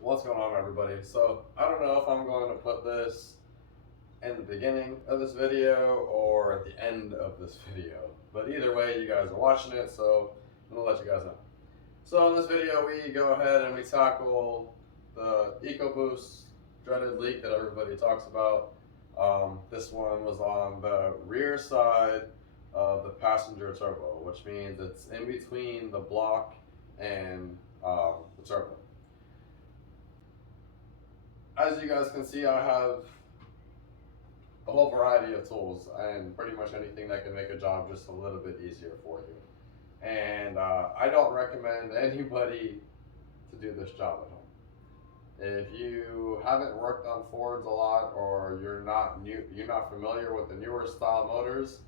What's going on, everybody? So I don't know if I'm going to put this in the beginning of this video or at the end of this video, but either way, you guys are watching it, so I'm gonna let you guys know. So in this video, we go ahead and we tackle the ecoboost dreaded leak that everybody talks about. This one was on the rear side of the passenger turbo, which means it's in between the block and the turbo. As you guys can see, I have a whole variety of tools and pretty much anything that can make a job just a little bit easier for you. And I don't recommend anybody to do this job at home. If you haven't worked on Fords a lot, or you're not familiar with the newer style motors,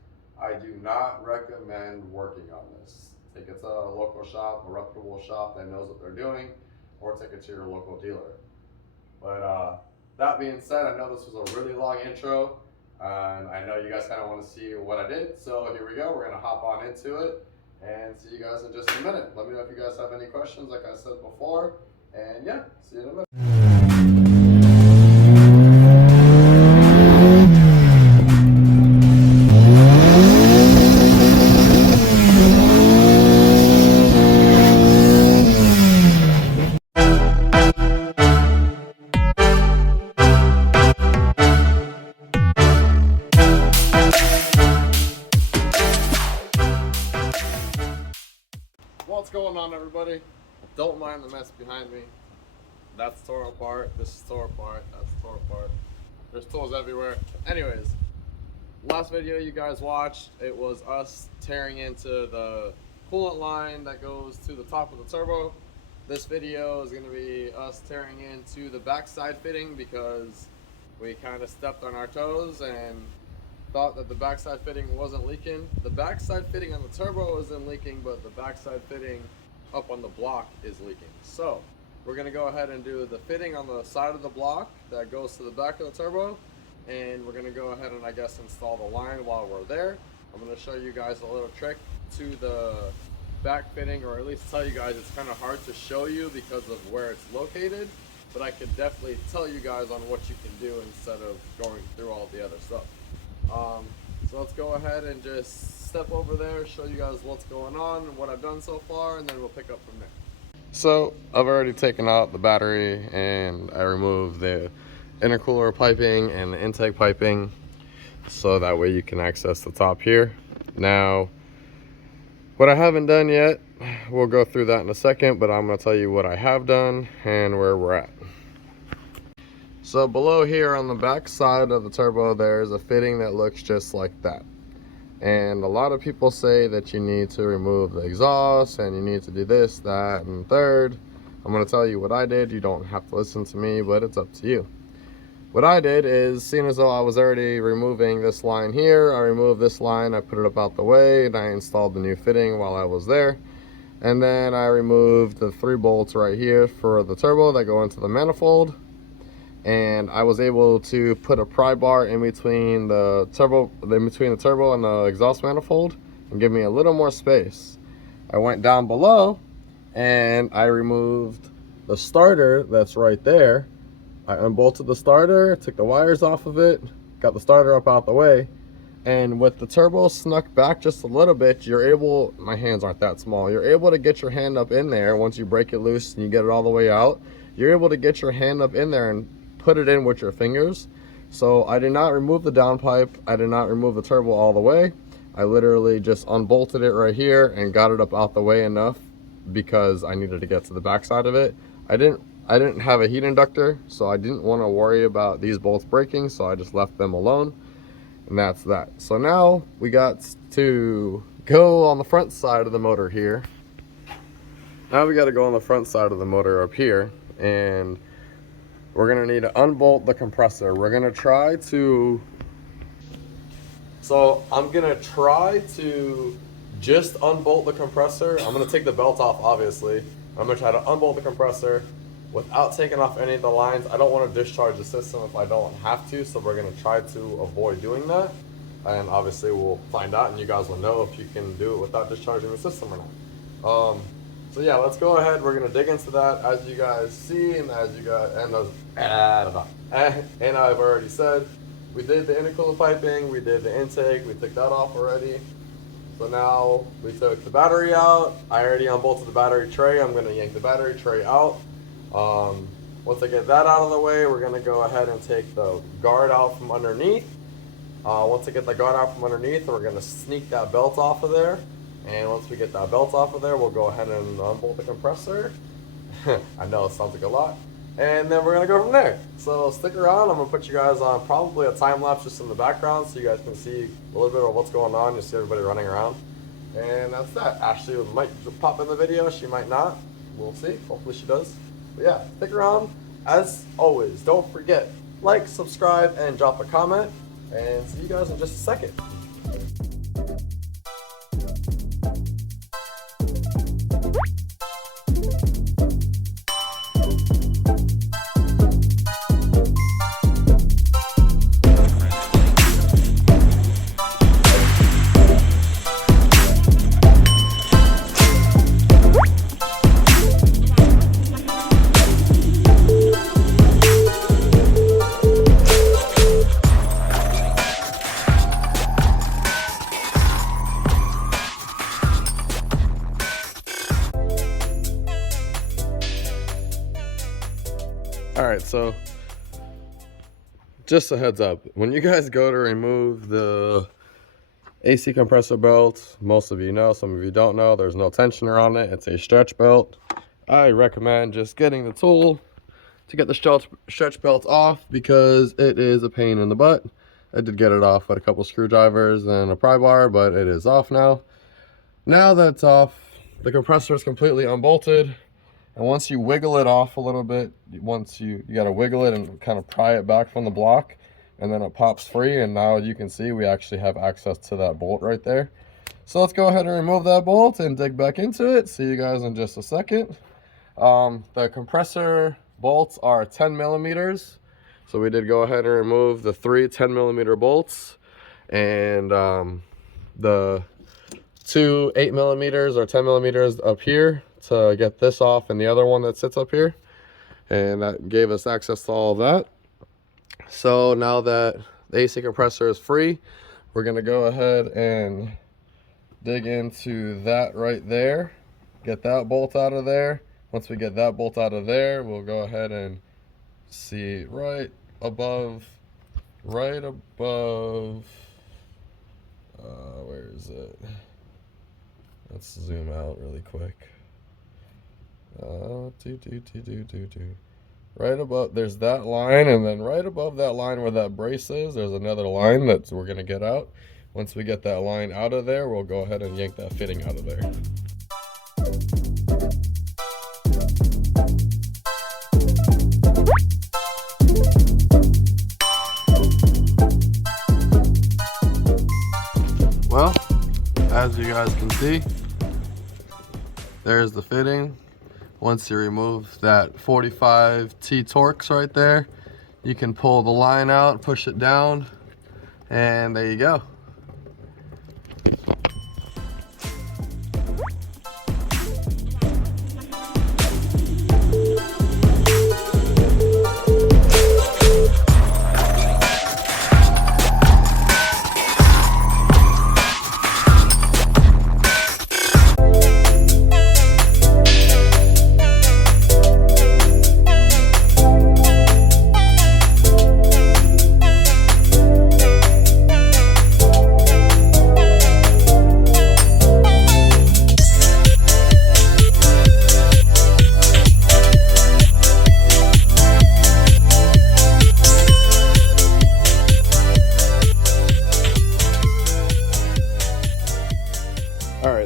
I do not recommend working on this. Take it to a local shop, a reputable shop that knows what they're doing, or take it to your local dealer. But that being said, I know this was a really long intro, and I know you guys kind of want to see what I did. So here we go. We're going to hop on into it and see you guys in just a minute. Let me know if you guys have any questions, like I said before. And yeah, see you in a minute. What's going on, everybody? Don't mind the mess behind me. That's tore apart, this is tore apart, that's tore apart. There's tools everywhere. Anyways, last video you guys watched, it was us tearing into the coolant line that goes to the top of the turbo. This video is going to be us tearing into the backside fitting because we kind of stepped on our toes and thought that the backside fitting wasn't leaking. The backside fitting on the turbo isn't leaking, but the backside fitting up on the block is leaking. So we're gonna go ahead and do the fitting on the side of the block that goes to the back of the turbo, and we're gonna go ahead and I guess install the line while we're there. I'm gonna show you guys a little trick to the back fitting, or at least tell you guys. It's kind of hard to show you because of where it's located, but I can definitely tell you guys on what you can do instead of going through all the other stuff. So let's go ahead and just step over there, show you guys what's going on and what I've done so far, and then we'll pick up from there. So I've already taken out the battery and I removed the intercooler piping and the intake piping so that way you can access the top here. Now, what I haven't done yet, we'll go through that in a second, but I'm going to tell you what I have done and where we're at. So below here on the back side of the turbo, there's a fitting that looks just like that. And a lot of people say that you need to remove the exhaust and you need to do this, that, and third. I'm going to tell you what I did. You don't have to listen to me, but it's up to you. What I did is, seeing as though I was already removing this line here, I removed this line, I put it up out the way, and I installed the new fitting while I was there. And then I removed the 3 bolts right here for the turbo that go into the manifold. And I was able to put a pry bar in between the turbo and the exhaust manifold and give me a little more space. I went down below and I removed the starter that's right there. I unbolted the starter, took the wires off of it, got the starter up out the way, and with the turbo snuck back just a little bit, you're able, my hands aren't that small, you're able to get your hand up in there. Once you break it loose and you get it all the way out, you're able to get your hand up in there and put it in with your fingers. So I did not remove the downpipe, I did not remove the turbo all the way. I literally just unbolted it right here and got it up out the way enough because I needed to get to the back side of it. I didn't have a heat inductor, so I didn't want to worry about these bolts breaking, so I just left them alone, and that's that. So now we got to go on the front side of the motor here. Now we got to go on the front side of the motor up here, and we're going to need to unbolt the compressor. We're going to try to, so I'm going to try to just unbolt the compressor. I'm going to take the belt off, obviously. I'm going to try to unbolt the compressor without taking off any of the lines. I don't want to discharge the system if I don't have to, so we're going to try to avoid doing that. And obviously we'll find out, and you guys will know if you can do it without discharging the system or not. So yeah, let's go ahead. We're gonna dig into that, as you guys see, and as you guys and I've already said, we did the intercooler piping, we did the intake, we took that off already. So now we took the battery out. I already unbolted the battery tray. I'm gonna yank the battery tray out. Once I get that out of the way, we're gonna go ahead and take the guard out from underneath. Once I get the guard out from underneath, we're gonna sneak that belt off of there. And once we get that belt off of there, we'll go ahead and unbolt the compressor. I know it sounds like a lot. And then we're gonna go from there. So stick around. I'm gonna put you guys on probably a time lapse just in the background so you guys can see a little bit of what's going on. You see everybody running around. And that's that. Ashley might pop in the video, she might not. We'll see. Hopefully she does. But yeah, stick around. As always, don't forget, like, subscribe, and drop a comment. And see you guys in just a second. Alright, so just a heads up, when you guys go to remove the AC compressor belt, most of you know, some of you don't know, there's no tensioner on it, it's a stretch belt. I recommend just getting the tool to get the stretch belt off because it is a pain in the butt. I did get it off with a couple screwdrivers and a pry bar, but it is off now. Now that it's off, the compressor is completely unbolted. And once you wiggle it off a little bit, you gotta wiggle it and kind of pry it back from the block, and then it pops free. And now you can see we actually have access to that bolt right there. So let's go ahead and remove that bolt and dig back into it. See you guys in just a second. The compressor bolts are 10 millimeters. So we did go ahead and remove the 3 10-millimeter bolts, and the 2 8 millimeters or 10 millimeters up here to get this off, and the other one that sits up here, and that gave us access to all of that. So now that the AC compressor is free, we're gonna go ahead and dig into that right there, get that bolt out of there. Once we get that bolt out of there, we'll go ahead and see right above, where is it? Let's zoom out really quick. Right above, there's that line, and then right above that line where that brace is, there's another line that we're gonna get out. Once we get that line out of there, we'll go ahead and yank that fitting out of there. Well, as you guys can see, there's the fitting. Once you remove that 45 T-Torx right there, you can pull the line out, push it down, and there you go.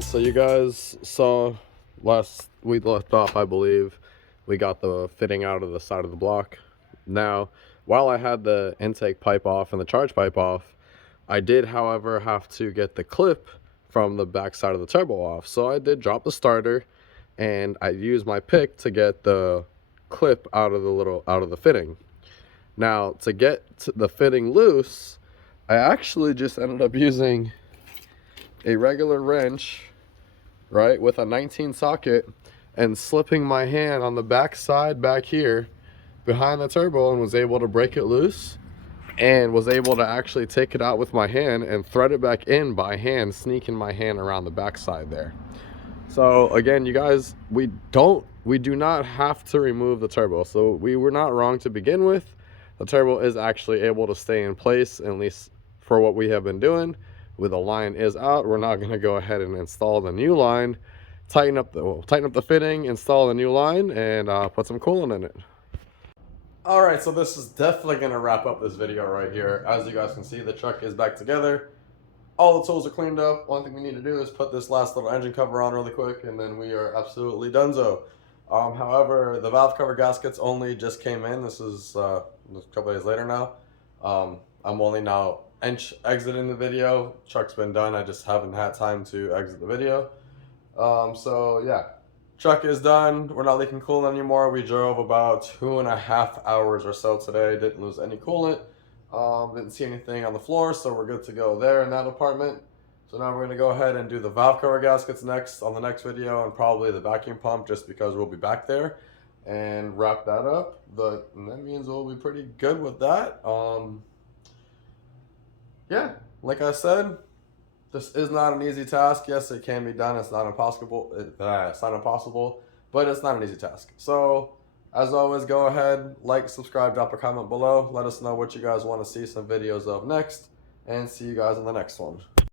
So you guys saw last we left off, I believe, we got the fitting out of the side of the block. Now, while I had the intake pipe off and the charge pipe off, I did, however, have to get the clip from the back side of the turbo off. So I did drop the starter, and I used my pick to get the clip out of the fitting. Now, to get the fitting loose, I actually just ended up using a regular wrench, right, with a 19 socket, and slipping my hand on the back side back here behind the turbo, and was able to break it loose and was able to actually take it out with my hand and thread it back in by hand, sneaking my hand around the backside there. So again, you guys, we do not have to remove the turbo. So we were not wrong to begin with. The turbo is actually able to stay in place, at least for what we have been doing. With the line is out, we're not going to go ahead and install the new line, tighten up the fitting, install the new line, and put some coolant in it. Alright, so this is definitely going to wrap up this video right here. As you guys can see, the truck is back together. All the tools are cleaned up. One thing we need to do is put this last little engine cover on really quick, and then we are absolutely donezo. However, the valve cover gaskets only just came in. This is a couple days later now. I'm only now exiting the video. Truck's been done. I just haven't had time to exit the video. So yeah. Truck is done. We're not leaking coolant anymore. We drove about 2.5 hours or so today. Didn't lose any coolant. Didn't see anything on the floor, so we're good to go there in that department. So now we're going to go ahead and do the valve cover gaskets next on the next video, and probably the vacuum pump, just because we'll be back there, and wrap that up. But that means we'll be pretty good with that. Yeah, like I said, this is not an easy task. Yes, it can be done. It's not impossible. It's not impossible, but it's not an easy task. So, as always, go ahead, like, subscribe, drop a comment below. Let us know what you guys want to see some videos of next, and see you guys in the next one.